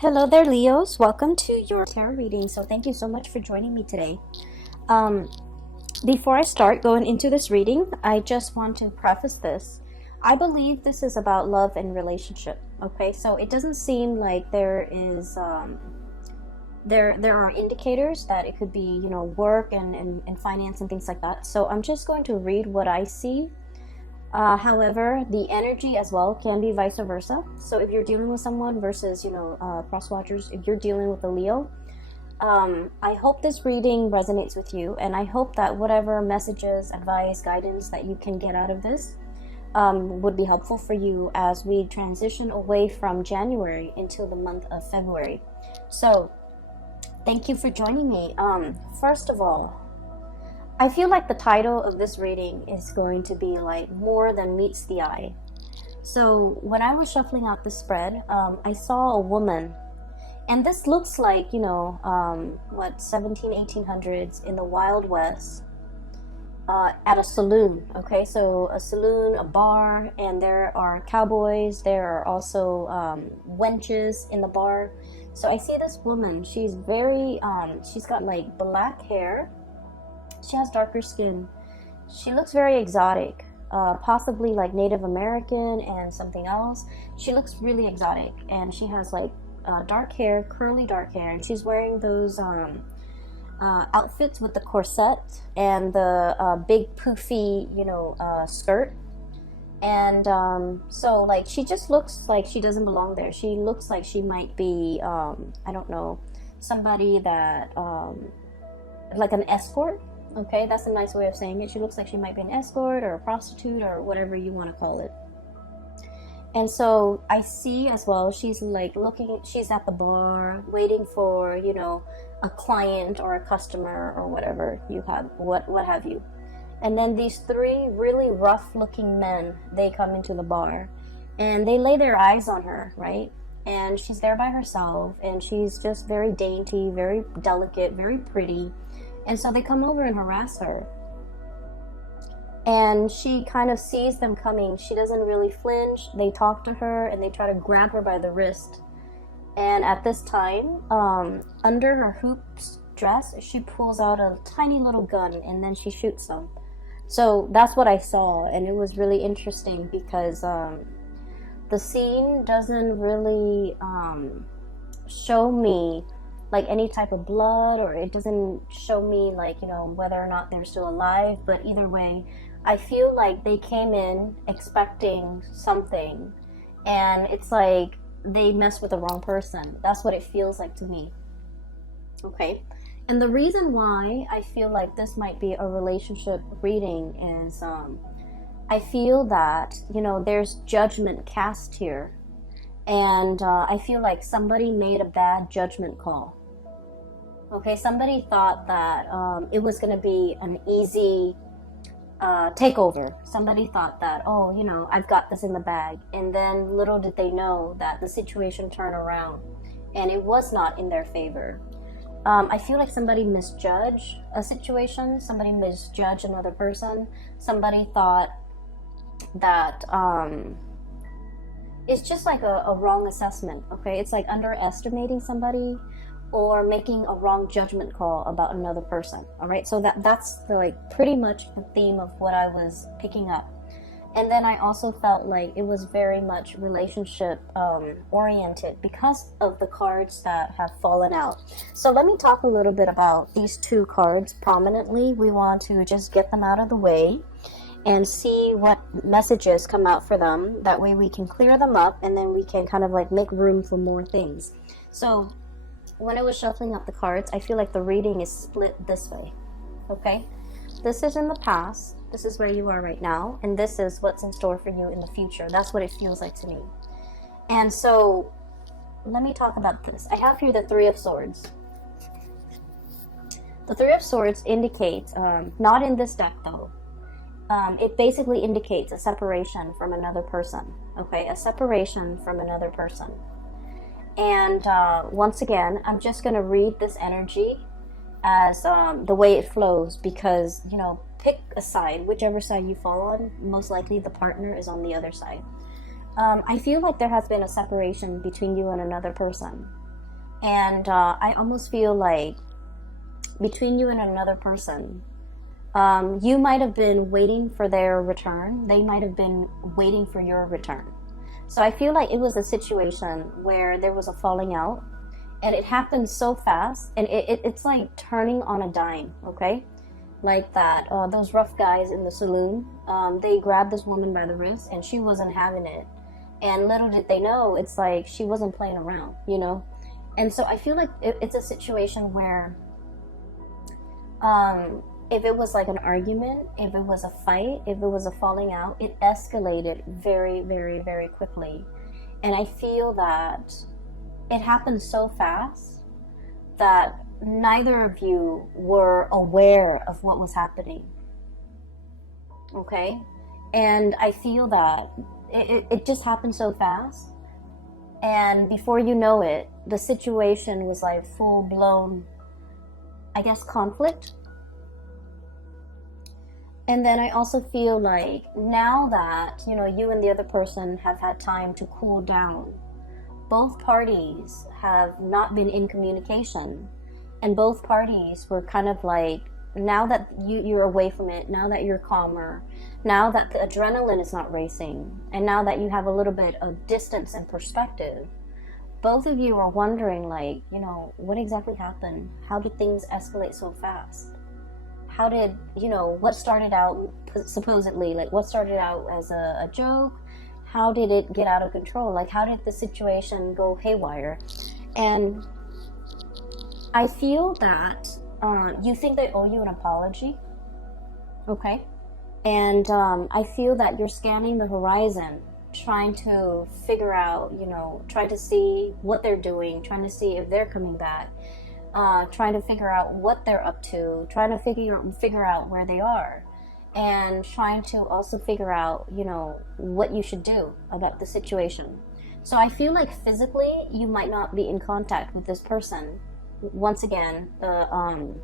Hello there, Leos. Welcome to your tarot reading. So thank you so much for joining me today. Um, Before I start going into this reading, I just want to preface this. I believe this is about love and relationship. Okay, so it doesn't seem like there is there are indicators that it could be, work and finance and things like that. So I'm just going to read what I see. However, the energy as well can be vice versa. So if you're dealing with someone versus, cross watchers, if you're dealing with a Leo, I hope this reading resonates with you, and I hope that whatever messages, advice, guidance that you can get out of this would be helpful for you as we transition away from January into the month of February. So thank you for joining me. First of all, I feel like the title of this reading is going to be like more than meets the eye. So when I was shuffling out the spread, I saw a woman, and this looks like, 1800s in the Wild West, at a saloon. Okay, so a saloon, a bar, and there are cowboys, there are also wenches in the bar. So I see this woman, she's she's got like black hair. She has darker skin. She looks very exotic, possibly like Native American and something else. She looks really exotic, and she has like dark hair, curly dark hair, and she's wearing those outfits with the corset and the big poofy, skirt. And so like she just looks like she doesn't belong there. She looks like she might be, I don't know, somebody that, like an escort. Okay, that's a nice way of saying it. She looks like she might be an escort or a prostitute or whatever you want to call it. And so I see as well, she's like she's at the bar waiting for, a client or a customer or whatever you have, what have you. And then these three really rough looking men, they come into the bar and they lay their eyes on her, right? And she's there by herself, and she's just very dainty, very delicate, very pretty. And so they come over and harass her. And she kind of sees them coming. She doesn't really flinch. They talk to her and they try to grab her by the wrist. And at this time, under her hoops dress, she pulls out a tiny little gun and then she shoots them. So that's what I saw. And it was really interesting because the scene doesn't really show me like any type of blood, or it doesn't show me like, whether or not they're still alive. But either way, I feel like they came in expecting something, and it's like they messed with the wrong person. That's what it feels like to me. Okay, and the reason why I feel like this might be a relationship reading is I feel that, there's judgment cast here. And I feel like somebody made a bad judgment call. Okay, somebody thought that it was going to be an easy takeover. Somebody thought that, I've got this in the bag. And then little did they know that the situation turned around and it was not in their favor. I feel like somebody misjudged a situation. Somebody misjudged another person. Somebody thought that it's just like a wrong assessment. Okay, it's like underestimating somebody or making a wrong judgment call about another person. All right, so that's pretty much the theme of what I was picking up. And then I also felt like it was very much relationship oriented because of the cards that have fallen out. So let me talk a little bit about these two cards prominently. We want to just get them out of the way and see what messages come out for them. That way we can clear them up, and then we can kind of like make room for more things. So when I was shuffling up the cards, I feel like the reading is split this way. Okay, this is in the past, this is where you are right now, and this is what's in store for you in the future. That's what it feels like to me. And so let me talk about this. I have here the Three of Swords. The Three of Swords indicates, not in this deck though, it basically indicates a separation from another person. Okay, a separation from another person. And once again, I'm just going to read this energy as the way it flows, because, pick a side, whichever side you fall on. Most likely the partner is on the other side. I feel like there has been a separation between you and another person. And I almost feel like between you and another person, you might have been waiting for their return. They might have been waiting for your return. So I feel like it was a situation where there was a falling out, and it happened so fast, and it's like turning on a dime, okay? Like that, those rough guys in the saloon, they grabbed this woman by the wrist, and she wasn't having it. And little did they know, it's like she wasn't playing around, you know? And so I feel like it's a situation where, if it was like an argument, if it was a fight, if it was a falling out, it escalated very, very, very quickly. And I feel that it happened so fast that neither of you were aware of what was happening. Okay? And I feel that it just happened so fast. And before you know it, the situation was like full blown, I guess, conflict. And then I also feel like now that, you know, you and the other person have had time to cool down, both parties have not been in communication. And both parties were kind of like, now that you're away from it, now that you're calmer, now that the adrenaline is not racing, and now that you have a little bit of distance and perspective, both of you are wondering, like, you know, what exactly happened? How did things escalate so fast? How did, you know, what started out supposedly, like what started out as a joke? How did it get out of control? Like, how did the situation go haywire? And I feel that you think they owe you an apology, okay? And I feel that you're scanning the horizon, trying to figure out, you know, trying to see what they're doing, trying to see if they're coming back, trying to figure out what they're up to, trying to figure out where they are, and trying to also figure out, you know, what you should do about the situation. So I feel like physically you might not be in contact with this person. Once again, the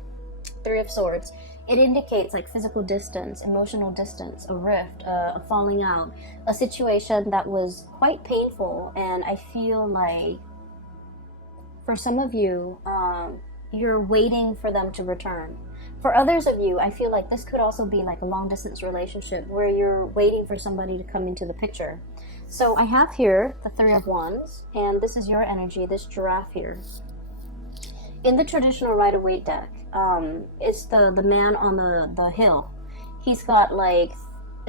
Three of Swords, it indicates like physical distance, emotional distance, a rift, a falling out, a situation that was quite painful. And I feel like for some of you, you're waiting for them to return. For others of you, I feel like this could also be like a long distance relationship where you're waiting for somebody to come into the picture. So I have here the Three of Wands, and this is your energy, this giraffe here. In the traditional Rider-Waite deck, it's the man on the hill. He's got like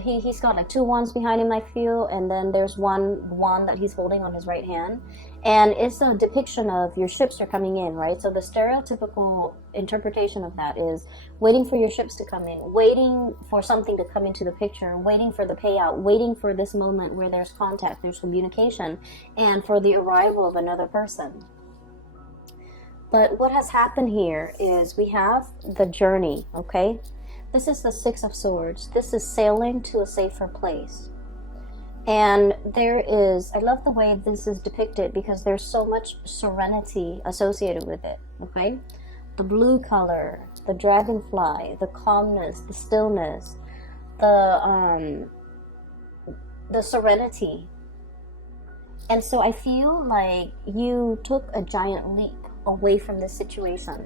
he's got like two wands behind him, I feel, and then there's one wand that he's holding on his right hand, and it's a depiction of your ships are coming in, right? So the stereotypical interpretation of that is waiting for your ships to come in, waiting for something to come into the picture, waiting for the payout, waiting for this moment where there's contact, there's communication, and for the arrival of another person. But what has happened here is we have the journey, okay? This is the Six of Swords. This is sailing to a safer place. And there is, I love the way this is depicted because there's so much serenity associated with it, okay? The blue color, the dragonfly, the calmness, the stillness, the serenity. And so I feel like you took a giant leap away from this situation.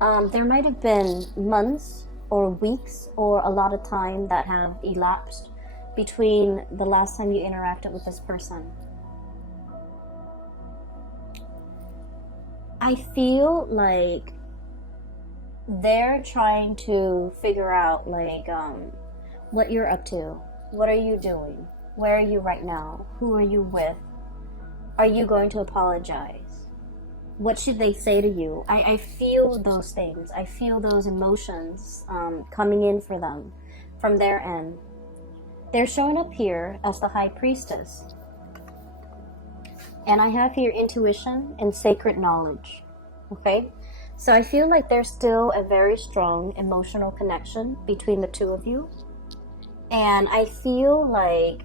There might have been months or weeks or a lot of time that have elapsed between the last time you interacted with this person. I feel like they're trying to figure out like what you're up to. What are you doing? Where are you right now? Who are you with? Are you going to apologize? What should they say to you? I feel those things. I feel those emotions coming in for them from their end. They're showing up here as the High Priestess. And I have here intuition and sacred knowledge. Okay? So I feel like there's still a very strong emotional connection between the two of you. And I feel like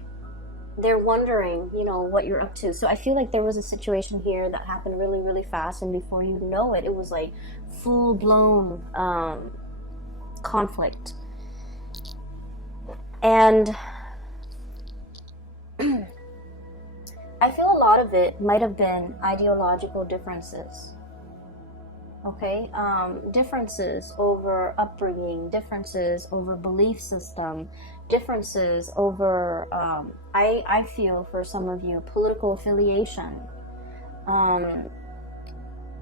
they're wondering, you know, what you're up to. So I feel like there was a situation here that happened really, really fast, and before you know it, it was like full-blown conflict. And I feel a lot of it might have been ideological differences. Okay, differences over upbringing, differences over belief system, differences over, I feel for some of you, political affiliation. I'm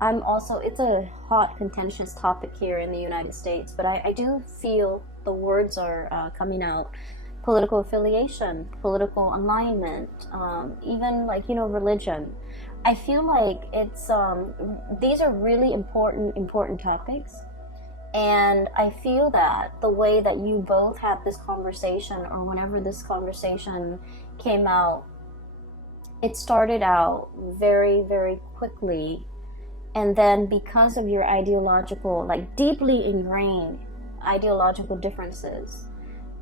also, it's a hot, contentious topic here in the United States, but I do feel the words are coming out. Political affiliation, political alignment, even like, religion. I feel like it's, these are really important topics. And I feel that the way that you both had this conversation, or whenever this conversation came out, it started out very, very quickly. And then because of your ideological, like deeply ingrained ideological differences,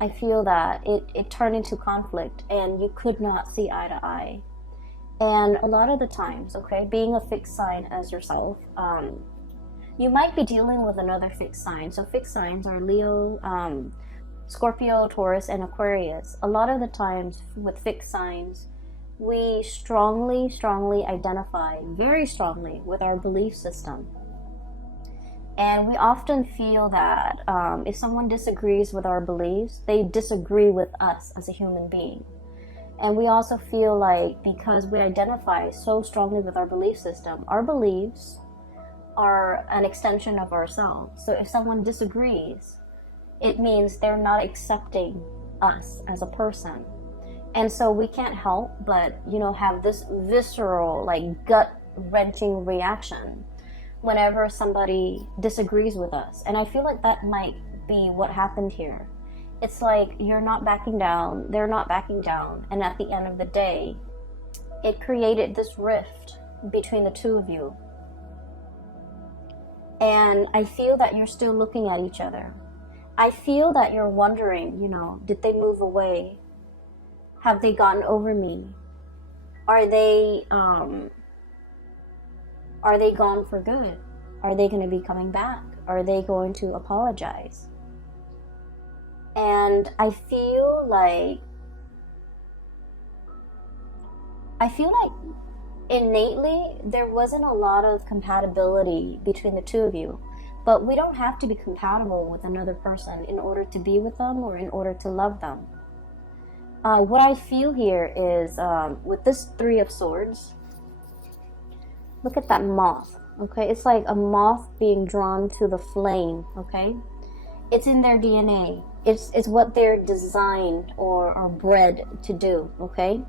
I feel that it turned into conflict and you could not see eye to eye. And a lot of the times, okay, being a fixed sign as yourself, you might be dealing with another fixed sign. So fixed signs are Leo, Scorpio, Taurus, and Aquarius. A lot of the times with fixed signs, we strongly identify, very strongly, with our belief system. And we often feel that if someone disagrees with our beliefs, they disagree with us as a human being. And we also feel like because we identify so strongly with our belief system, our beliefs are an extension of ourselves. So if someone disagrees, it means they're not accepting us as a person. And so we can't help but, have this visceral, like gut-wrenching reaction whenever somebody disagrees with us. And I feel like that might be what happened here. It's like you're not backing down, they're not backing down, and at the end of the day, it created this rift between the two of you. And I feel that you're still looking at each other. I feel that you're wondering, did they move away? Have they gotten over me? Are they gone for good? Are they going to be coming back? Are they going to apologize? And I feel like innately there wasn't a lot of compatibility between the two of you. But we don't have to be compatible with another person in order to be with them or in order to love them. What I feel here is with this Three of Swords, look at that moth, okay? It's like a moth being drawn to the flame, okay? It's in their DNA. It's what they're designed or bred to do, okay?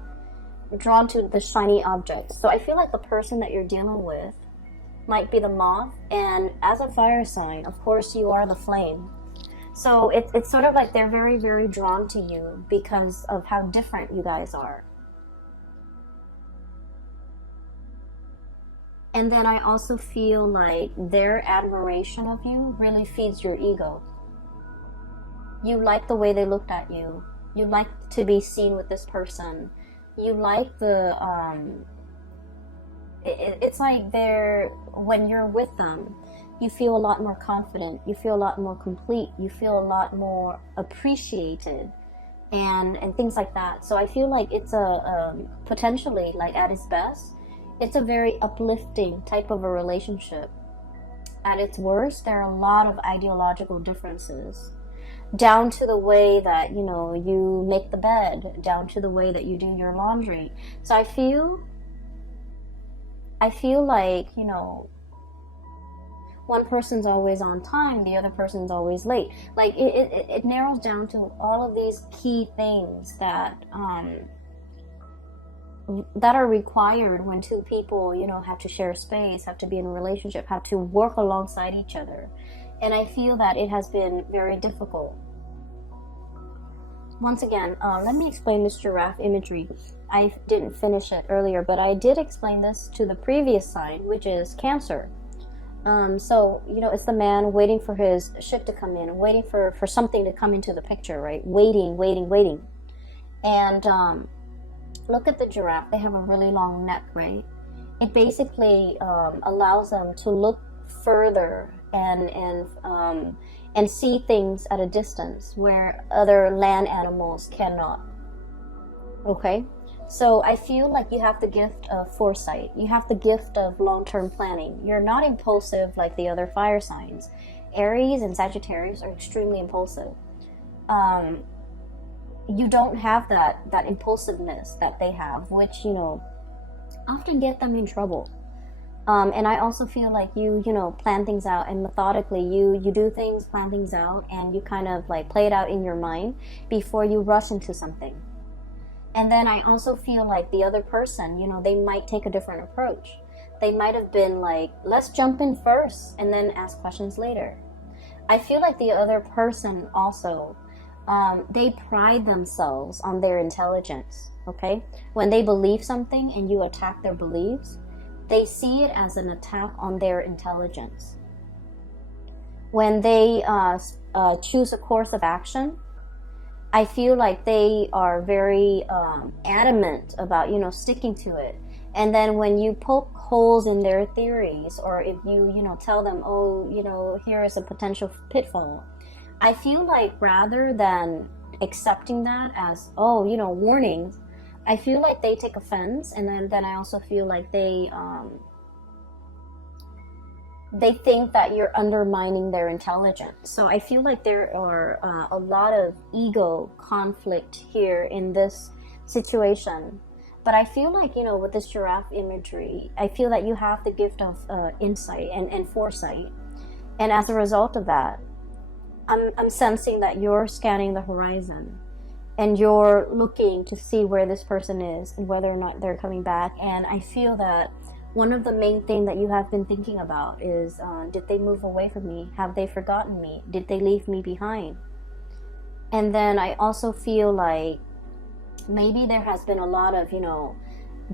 Drawn to the shiny objects. So I feel like the person that you're dealing with might be the moth, and as a fire sign, of course, you are the flame. So it's sort of like they're very, very drawn to you because of how different you guys are. And then I also feel like their admiration of you really feeds your ego. You like the way they looked at you. You like to be seen with this person. You like the, it's like when you're with them, you feel a lot more confident, you feel a lot more complete, you feel a lot more appreciated, and things like that. So I feel like it's potentially, like at its best, it's a very uplifting type of a relationship. At its worst, there are a lot of ideological differences, down to the way that, you make the bed, down to the way that you do your laundry. So I feel like, one person's always on time, the other person's always late. Like it narrows down to all of these key things that are required when two people, have to share space, have to be in a relationship, have to work alongside each other. And I feel that it has been very difficult. Once again, let me explain this giraffe imagery. I didn't finish it earlier, but I did explain this to the previous sign, which is Cancer. So, it's the man waiting for his ship to come in, waiting for something to come into the picture, right? Waiting. And look at the giraffe. They have a really long neck, right? It basically allows them to look further and see things at a distance where other land animals cannot. Okay? So I feel like you have the gift of foresight. You have the gift of long-term planning. You're not impulsive like the other fire signs. Aries and Sagittarius are extremely impulsive. You don't have that impulsiveness that they have, which, you know, often get them in trouble. And I also feel like you know, plan things out, and methodically you do things, plan things out, and you kind of like play it out in your mind before you rush into something. And then I also feel like the other person, you know, they might take a different approach. They might have been like, let's jump in first and then ask questions later. I feel like the other person also, they pride themselves on their intelligence, okay? When they believe something and you attack their beliefs, they see it as an attack on their intelligence. When they choose a course of action, I feel like they are very adamant about, you know, sticking to it. And then when you poke holes in their theories, or if you know, tell them, oh, you know, here is a potential pitfall, I feel like rather than accepting that as, oh, you know, warnings, I feel like they take offense. And then I also feel like they think that you're undermining their intelligence. So I feel like there are a lot of ego conflict here in this situation. But I feel like, you know, with this giraffe imagery, I feel that you have the gift of insight and foresight. And as a result of that, I'm sensing that you're scanning the horizon and you're looking to see where this person is and whether or not they're coming back. And I feel that one of the main things that you have been thinking about is, did they move away from me? Have they forgotten me? Did they leave me behind? And then I also feel like maybe there has been a lot of, you know,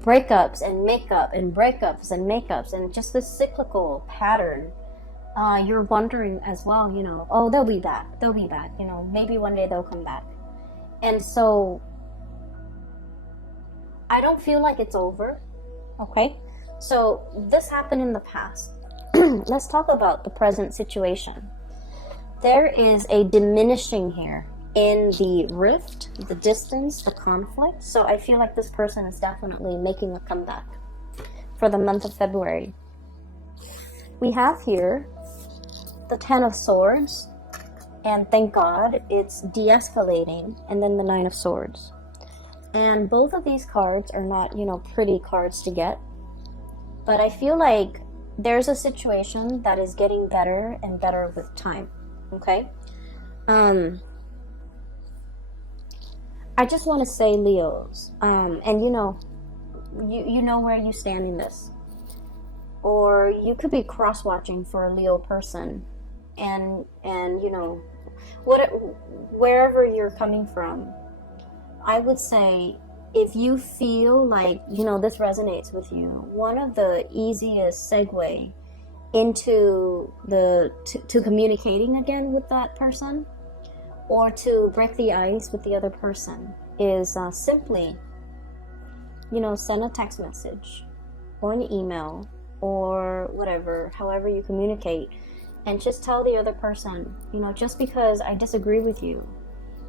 breakups and makeup and breakups and makeups and just this cyclical pattern. You're wondering as well, you know, oh, they'll be back, you know, maybe one day they'll come back. And so I don't feel like it's over, okay? So this happened in the past. Let's talk about the present situation. There is a diminishing here in the rift, the distance, the conflict. So I feel like this person is definitely making a comeback for the month of February. We have here the Ten of Swords, and thank God it's de-escalating, and then the Nine of Swords. And both of these cards are not, you know, pretty cards to get, but I feel like there's a situation that is getting better and better with time, okay? I just want to say, Leos, and you know where you stand in this, or you could be cross-watching for a Leo person, and you know, wherever you're coming from, I would say, if you feel like, you know, this resonates with you, one of the easiest segue into to communicating again with that person, or to break the ice with the other person, is simply, you know, send a text message or an email or whatever, however you communicate, and just tell the other person, you know, just because I disagree with you,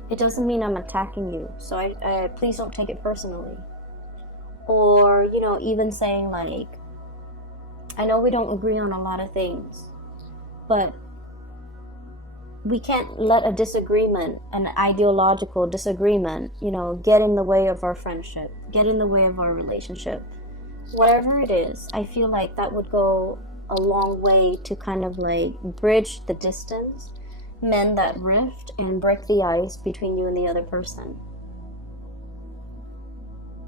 it doesn't mean I'm attacking you, so I please don't take it personally. Or, you know, even saying like, I know we don't agree on a lot of things, but we can't let a disagreement, an ideological disagreement, you know, get in the way of our friendship, get in the way of our relationship. Whatever it is, I feel like that would go a long way to kind of like bridge the distance, mend that rift, and break the ice between you and the other person.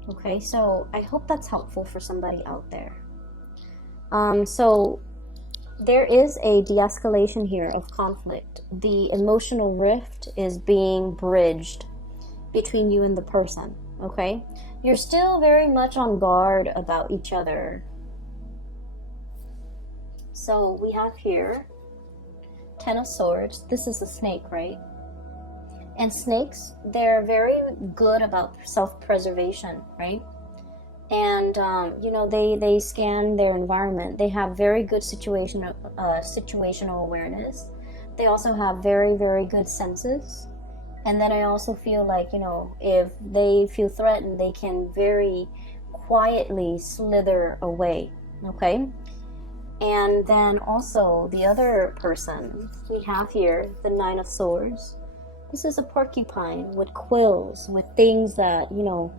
Okay, so I hope that's helpful for somebody out there. So there is a de-escalation here of conflict. The emotional rift is being bridged between you and the person, okay? You're still very much on guard about each other. So we have here Ten of Swords. This is a snake, right? And snakes, they're very good about self-preservation, right? And you know, they scan their environment. They have very good situational awareness. They also have very, very good senses. And then I also feel like, you know, if they feel threatened, they can very quietly slither away, okay? And then also the other person we have here, the Nine of Swords. This is a porcupine with quills, with things that, you know,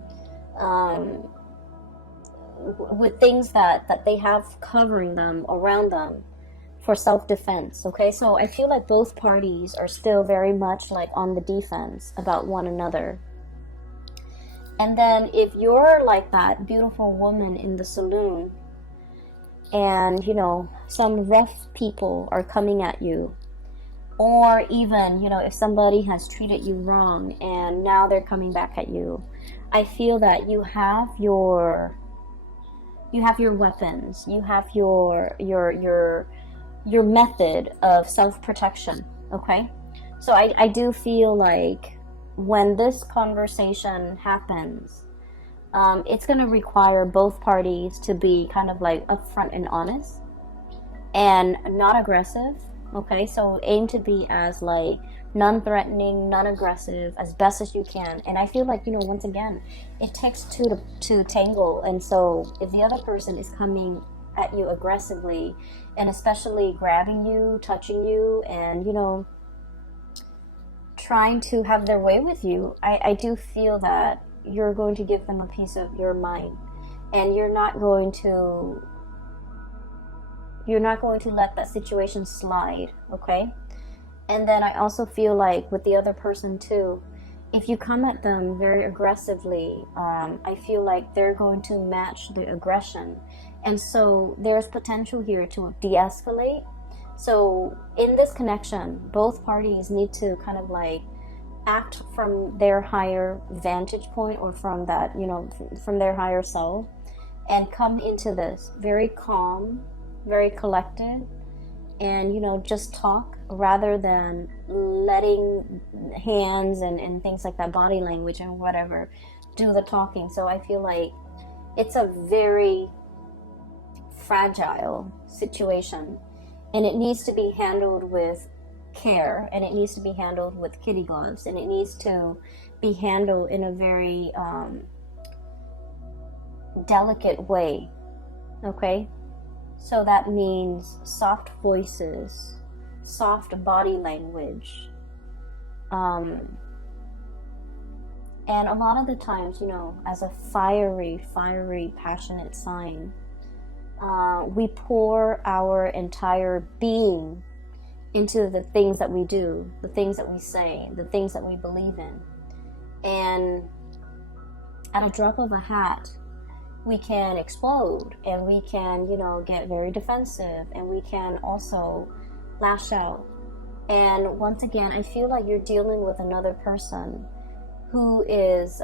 with things that they have covering them, around them, for self-defense, okay? So I feel like both parties are still very much like on the defense about one another. And then if you're like that beautiful woman in the saloon and, you know, some rough people are coming at you, or even, you know, if somebody has treated you wrong and now they're coming back at you, I feel that you have your weapons, you have your method of self-protection, okay? So I do feel like when this conversation happens, it's going to require both parties to be kind of like upfront and honest and not aggressive, okay? So aim to be as like non-threatening, non-aggressive as best as you can. And I feel like, you know, once again, it takes two to tangle. And so if the other person is coming at you aggressively, and especially grabbing you, touching you, and, you know, trying to have their way with you, I do feel that you're going to give them a piece of your mind, and you're not going to let that situation slide, okay? And then I also feel like with the other person too, if you come at them very aggressively, I feel like they're going to match the aggression. And so there's potential here to de-escalate. So in this connection, both parties need to kind of like act from their higher vantage point, or from that, you know, from their higher self, and come into this very calm, very collected, and, you know, just talk rather than letting hands and things like that, body language and whatever, do the talking. So I feel like it's a very fragile situation, and it needs to be handled with care, and it needs to be handled with kitty gloves, and it needs to be handled in a very delicate way, okay? So that means soft voices, soft body language, and a lot of the times, you know, as a fiery, passionate sign, we pour our entire being into the things that we do, the things that we say, the things that we believe in. And at a drop of a hat, we can explode, and we can, you know, get very defensive, and we can also lash out. And once again, I feel like you're dealing with another person who is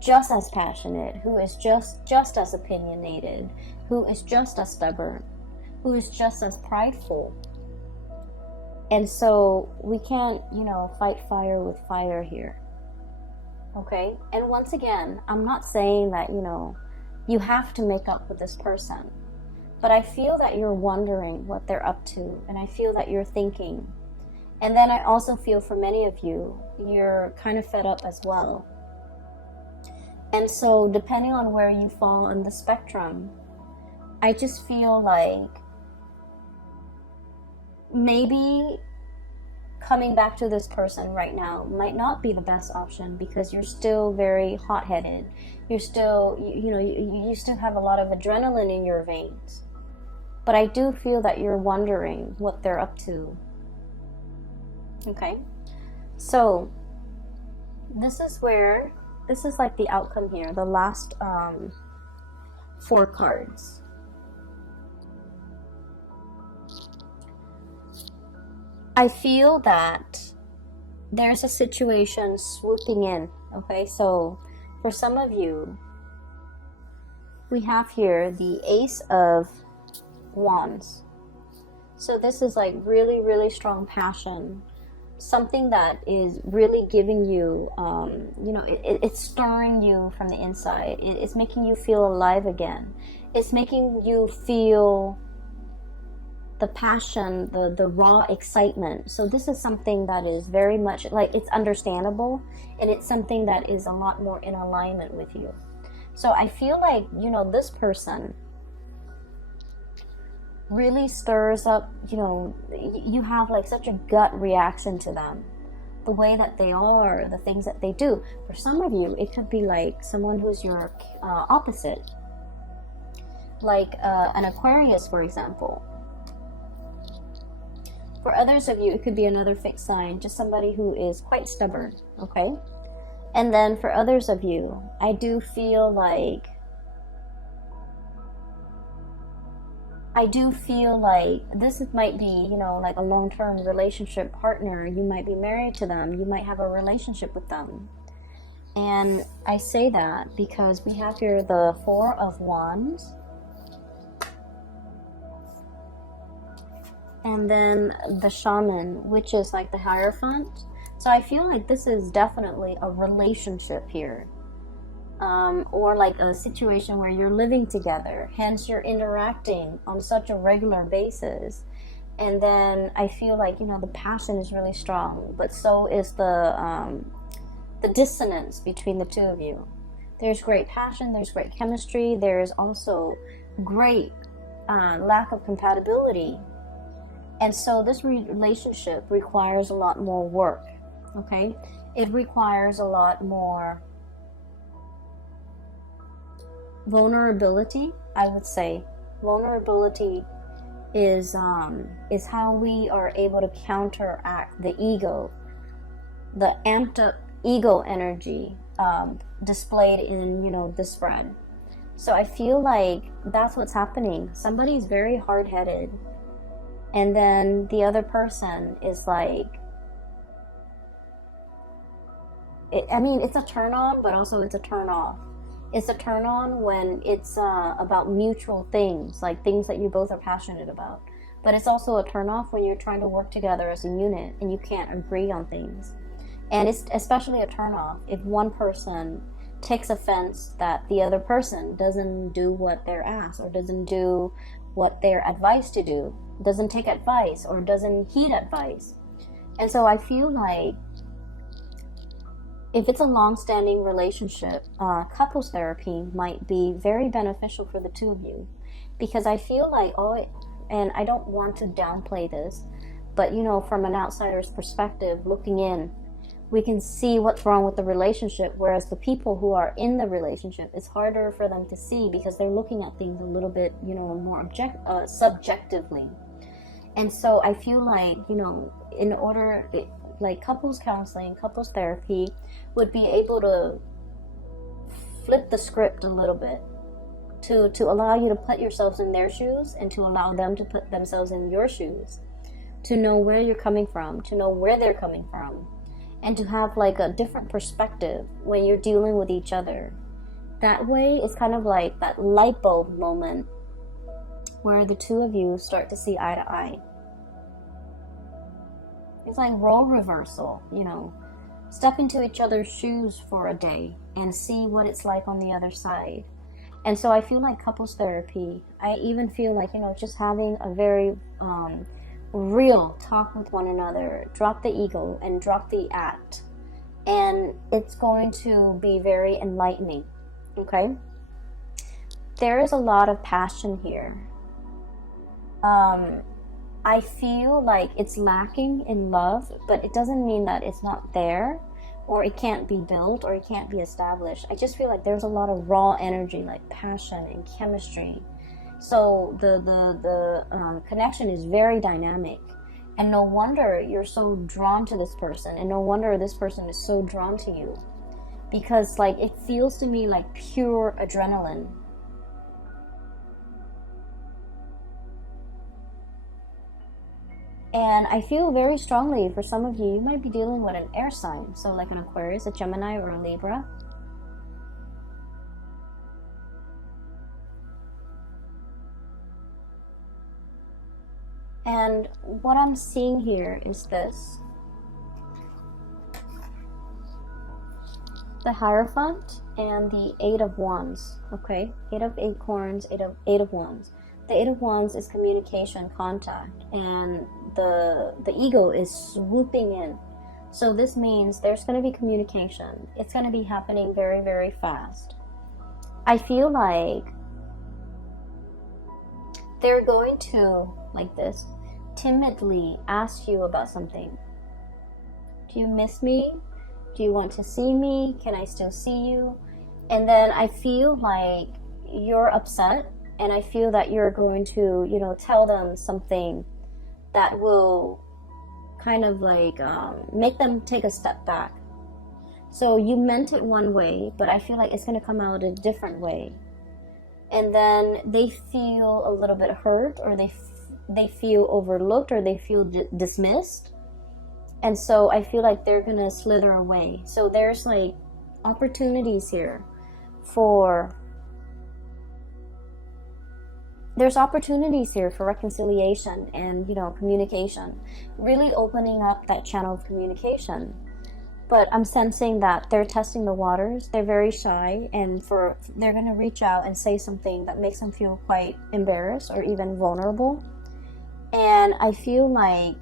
just as passionate, who is just as opinionated, who is just as stubborn, who is just as prideful. And so we can't, you know, fight fire with fire here, okay? And once again, I'm not saying that, you know, you have to make up with this person, but I feel that you're wondering what they're up to, and I feel that you're thinking. And then I also feel for many of you, you're kind of fed up as well. And so depending on where you fall in the spectrum, I just feel like maybe coming back to this person right now might not be the best option, because you're still very hot-headed. You're still, you still have a lot of adrenaline in your veins. But I do feel that you're wondering what they're up to. Okay? So this is like the outcome here, the last 4 cards. I feel that there's a situation swooping in, okay? So for some of you, we have here the Ace of Wands. So this is like really, really strong passion, something that is really giving you, it's stirring you from the inside. It's making you feel alive again. It's making you feel the passion, the raw excitement. So this is something that is very much like, it's understandable, and it's something that is a lot more in alignment with you. So I feel like, you know, this person really stirs up, you know, you have like such a gut reaction to them, the way that they are, the things that they do. For some of you, it could be like someone who's your opposite, like an Aquarius, for example. For others of you, it could be another fixed sign, just somebody who is quite stubborn, okay? And then for others of you, I do feel like this might be, you know, like a long-term relationship partner. You might be married to them. You might have a relationship with them. And I say that because we have here the Four of Wands. And then the Shaman, which is like the Hierophant. So I feel like this is definitely a relationship here. Or like a situation where you're living together, hence you're interacting on such a regular basis. And then I feel like, you know, the passion is really strong, but so is the dissonance between the two of you. There's great passion, there's great chemistry, there's also great lack of compatibility. And so this relationship requires a lot more work, okay? It requires a lot more vulnerability, I would say. Vulnerability is how we are able to counteract the ego, the amped up ego energy displayed in, you know, this friend. So I feel like that's what's happening. Somebody's very hard-headed, and then the other person is like, I mean, it's a turn on, but also it's a turn off. It's a turn on when it's about mutual things, like things that you both are passionate about. But it's also a turn off when you're trying to work together as a unit and you can't agree on things. And it's especially a turn off if one person takes offense that the other person doesn't do what they're asked, or doesn't do what they're advised to do, doesn't take advice, or doesn't heed advice. And so I feel like if it's a long-standing relationship, couples therapy might be very beneficial for the two of you, because I feel like, and I don't want to downplay this, but you know, from an outsider's perspective, looking in, we can see what's wrong with the relationship, whereas the people who are in the relationship, it's harder for them to see because they're looking at things a little bit, you know, more subjectively. And so I feel like, you know, in order, like couples counseling, couples therapy would be able to flip the script a little bit to allow you to put yourselves in their shoes and to allow them to put themselves in your shoes, to know where you're coming from, to know where they're coming from, and to have like a different perspective when you're dealing with each other. That way, it's kind of like that light bulb moment where the two of you start to see eye to eye. It's like role reversal, you know. Step into each other's shoes for a day and see what it's like on the other side. And so I feel like couples therapy, I even feel like, you know, just having a very real talk with one another, drop the ego and drop the act. And it's going to be very enlightening, okay? There is a lot of passion here. I feel like it's lacking in love, but it doesn't mean that it's not there, or it can't be built, or it can't be established. I just feel like there's a lot of raw energy, like passion and chemistry. So the connection is very dynamic, and no wonder you're so drawn to this person, and no wonder this person is so drawn to you, because like it feels to me like pure adrenaline. And I feel very strongly for some of you, you might be dealing with an air sign. So like an Aquarius, a Gemini, or a Libra. And what I'm seeing here is this. The Hierophant and the Eight of Wands, okay? Eight of Acorns, Eight of Wands. The Eight of Wands is communication, contact, and the ego is swooping in. So this means there's going to be communication. It's going to be happening very, very fast. I feel like they're going to, like this, timidly ask you about something. Do you miss me? Do you want to see me? Can I still see you? And then I feel like you're upset, and I feel that you're going to, you know, tell them something that will kind of like make them take a step back. So you meant it one way, but I feel like it's going to come out a different way. And then they feel a little bit hurt, or they feel overlooked, or they feel dismissed. And so I feel like they're going to slither away. So there's like opportunities here for reconciliation and, you know, communication, really opening up that channel of communication. But I'm sensing that they're testing the waters. They're very shy, and they're going to reach out and say something that makes them feel quite embarrassed or even vulnerable. And I feel like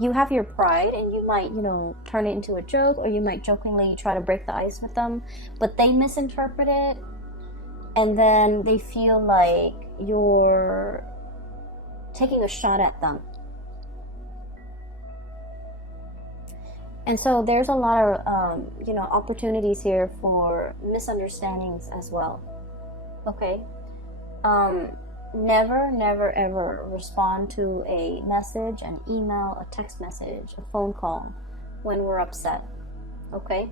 you have your pride, and you might, you know, turn it into a joke, or you might jokingly try to break the ice with them, but they misinterpret it, and then they feel like you're taking a shot at them. And so there's a lot of, you know, opportunities here for misunderstandings as well. Okay? Never, ever respond to a message, an email, a text message, a phone call when we're upset. Okay?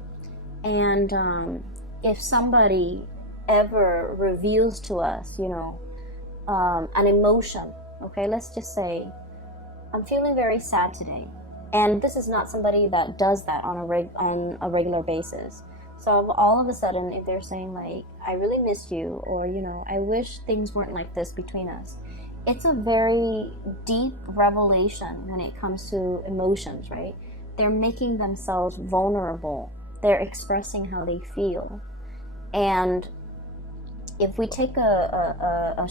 And if somebody ever reveals to us, you know, an emotion, okay? Let's just say, I'm feeling very sad today. And this is not somebody that does that on a regular basis. So all of a sudden, if they're saying like, I really miss you, or, you know, I wish things weren't like this between us, it's a very deep revelation when it comes to emotions, right? They're making themselves vulnerable. They're expressing how they feel. And if we take a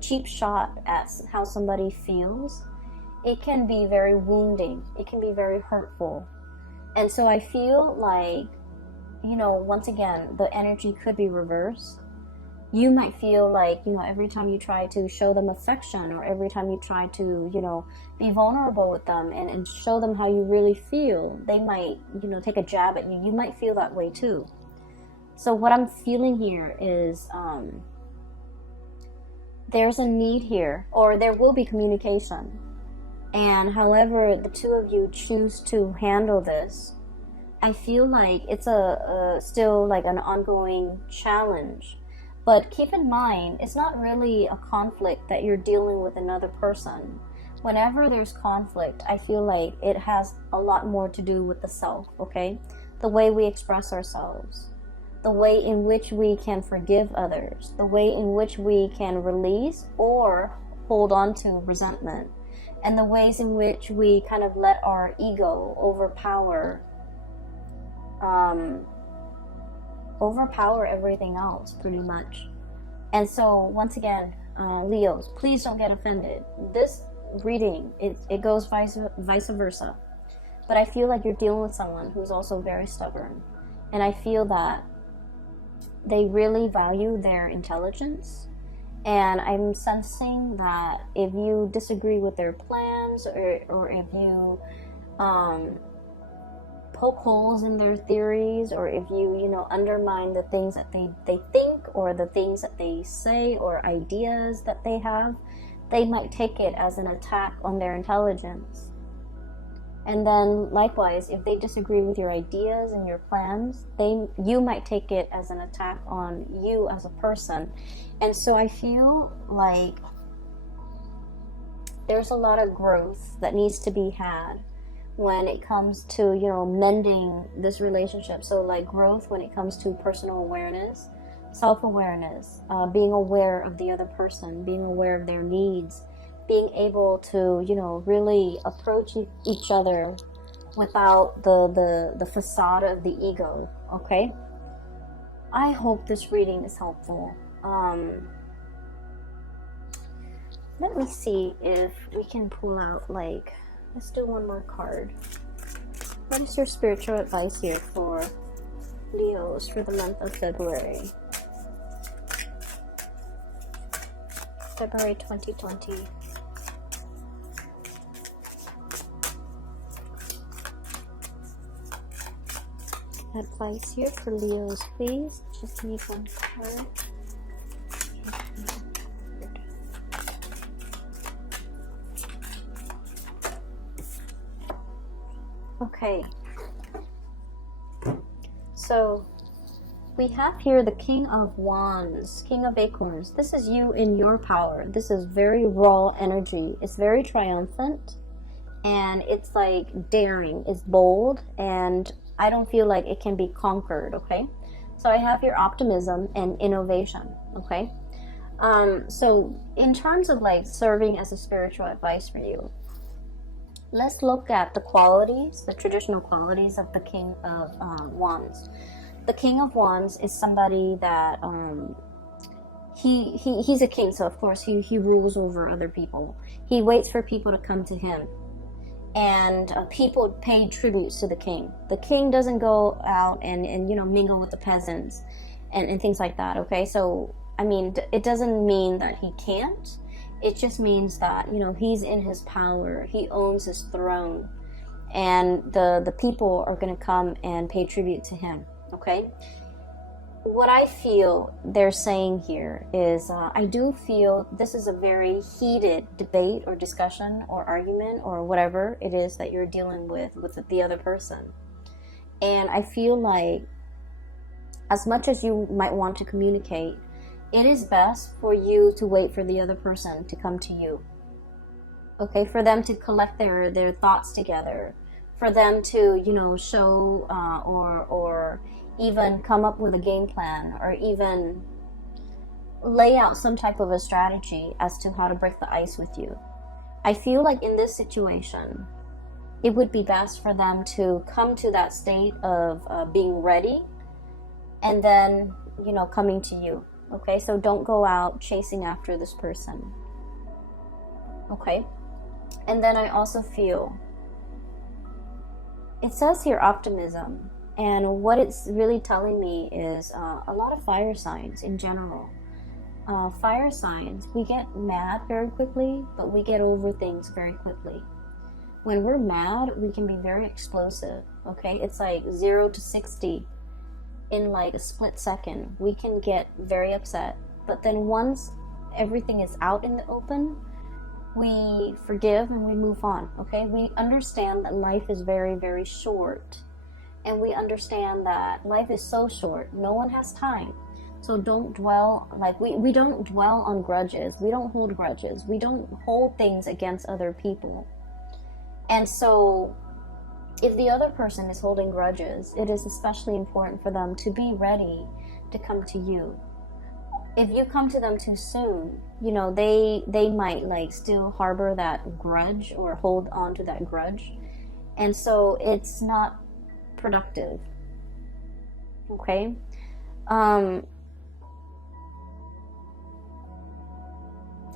cheap shot at how somebody feels, it can be very wounding. It can be very hurtful. And so I feel like, you know, once again, the energy could be reversed. You might feel like, you know, every time you try to show them affection, or every time you try to, you know, be vulnerable with them and show them how you really feel, they might, you know, take a jab at you. You might feel that way too. So what I'm feeling here is there's a need here, or there will be communication. And however the two of you choose to handle this, I feel like it's still like an ongoing challenge. But keep in mind, it's not really a conflict that you're dealing with another person. Whenever there's conflict, I feel like it has a lot more to do with the self, okay? The way we express ourselves, the way in which we can forgive others, the way in which we can release or hold on to resentment, and the ways in which we kind of let our ego overpower everything else, pretty much. And so once again, Leos, please don't get offended. This reading, it goes vice versa. But I feel like you're dealing with someone who's also very stubborn, and I feel that they really value their intelligence. And I'm sensing that if you disagree with their plans, or if you poke holes in their theories, or if you undermine the things that they think, or the things that they say, or ideas that they have, they might take it as an attack on their intelligence. And then likewise, if they disagree with your ideas and your plans, you might take it as an attack on you as a person. And so I feel like there's a lot of growth that needs to be had when it comes to, mending this relationship. So like growth when it comes to personal awareness, self-awareness, being aware of the other person, being aware of their needs, being able to, really approach each other without the facade of the ego, okay? I hope this reading is helpful. Let me see if we can pull out, like, let's do one more card. What is your spiritual advice here for Leos for the month of February? February 2020. Advice here for Leos, please. Just need one card. Okay. So we have here the King of Wands, King of Acorns. This is you in your power. This is very raw energy. It's very triumphant. And it's like daring. It's bold. And I don't feel like it can be conquered, okay? So I have your optimism and innovation, okay? So in terms of like serving as a spiritual advice for you, let's look at the qualities, the traditional qualities of the King of Wands. The King of Wands is somebody that he's a king, so of course he rules over other people. He waits for people to come to him. And people pay tributes to the king. The king doesn't go out and mingle with the peasants and things like that, okay? So, I mean, it doesn't mean that he can't. It just means that, he's in his power. He owns his throne. And the people are going to come and pay tribute to him, okay? What I feel they're saying here is I do feel this is a very heated debate or discussion or argument or whatever it is that you're dealing with the other person. And I feel like as much as you might want to communicate, it is best for you to wait for the other person to come to you. Okay, for them to collect their thoughts together, for them to, show or even come up with a game plan, or even lay out some type of a strategy as to how to break the ice with you. I feel like in this situation, it would be best for them to come to that state of being ready and then, coming to you. Okay, so don't go out chasing after this person. Okay, and then I also feel, it says here optimism. And what it's really telling me is a lot of fire signs in general. Fire signs, we get mad very quickly, but we get over things very quickly. When we're mad, we can be very explosive, okay? It's like 0 to 60 in like a split second. We can get very upset. But then once everything is out in the open, we forgive and we move on, okay? We understand that life is very, very short. And we understand that life is so short. No one has time. So don't dwell, like we don't dwell on grudges. We don't hold grudges. We don't hold things against other people. And so if the other person is holding grudges, it is especially important for them to be ready to come to you. If you come to them too soon, they might like still harbor that grudge or hold on to that grudge. And so it's not productive. Okay.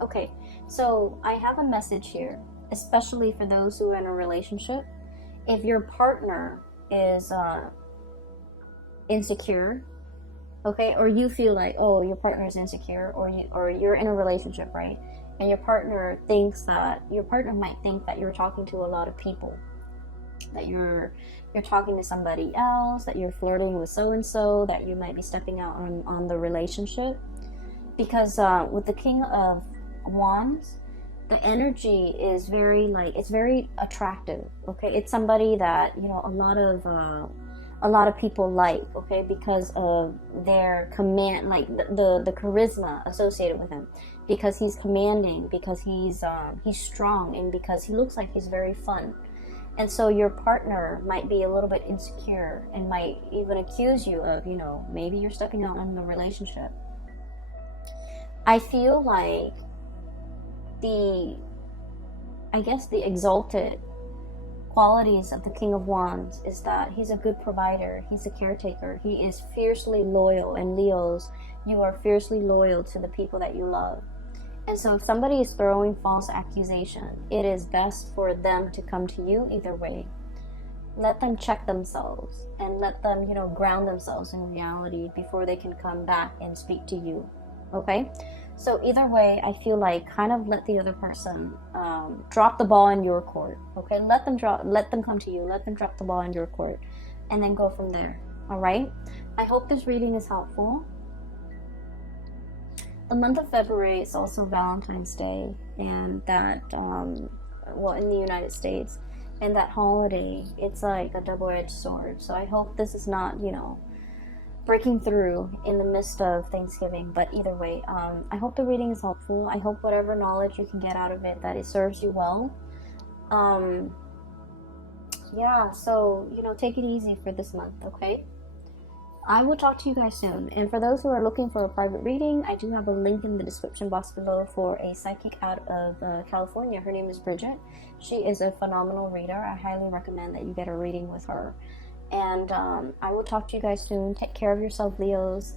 Okay, so I have a message here, especially for those who are in a relationship. If your partner is insecure, okay, or you feel like, oh, your partner is insecure, or you're in a relationship, right? And your partner might think that you're talking to a lot of people, that you're talking to somebody else, that you're flirting with so-and-so, that you might be stepping out on the relationship. Because with the King of Wands, the energy is very it's very attractive, okay? It's somebody that, a lot of people like, okay, because of their command, like the charisma associated with him, because he's commanding, because he's strong, and because he looks like he's very fun. And so your partner might be a little bit insecure and might even accuse you of, maybe you're stepping out on the relationship. I feel like the exalted qualities of the King of Wands is that he's a good provider, he's a caretaker, he is fiercely loyal, and Leos, you are fiercely loyal to the people that you love. And so if somebody is throwing false accusation, it is best for them to come to you either way. Let them check themselves and let them, ground themselves in reality before they can come back and speak to you. Okay? So either way, I feel like kind of let the other person drop the ball in your court. Okay? Let them come to you. Let them drop the ball in your court, and then go from there. All right? I hope this reading is helpful. The month of February is also Valentine's Day, and that, in the United States, and that holiday, it's like a double-edged sword. So I hope this is not, breaking through in the midst of Thanksgiving. But either way, I hope the reading is helpful. I hope whatever knowledge you can get out of it, that it serves you well. Yeah, so, take it easy for this month, okay? I will talk to you guys soon. And for those who are looking for a private reading, I do have a link in the description box below for a psychic out of California. Her name is Bridget. She is a phenomenal reader. I highly recommend that you get a reading with her. And I will talk to you guys soon. Take care of yourself, Leos.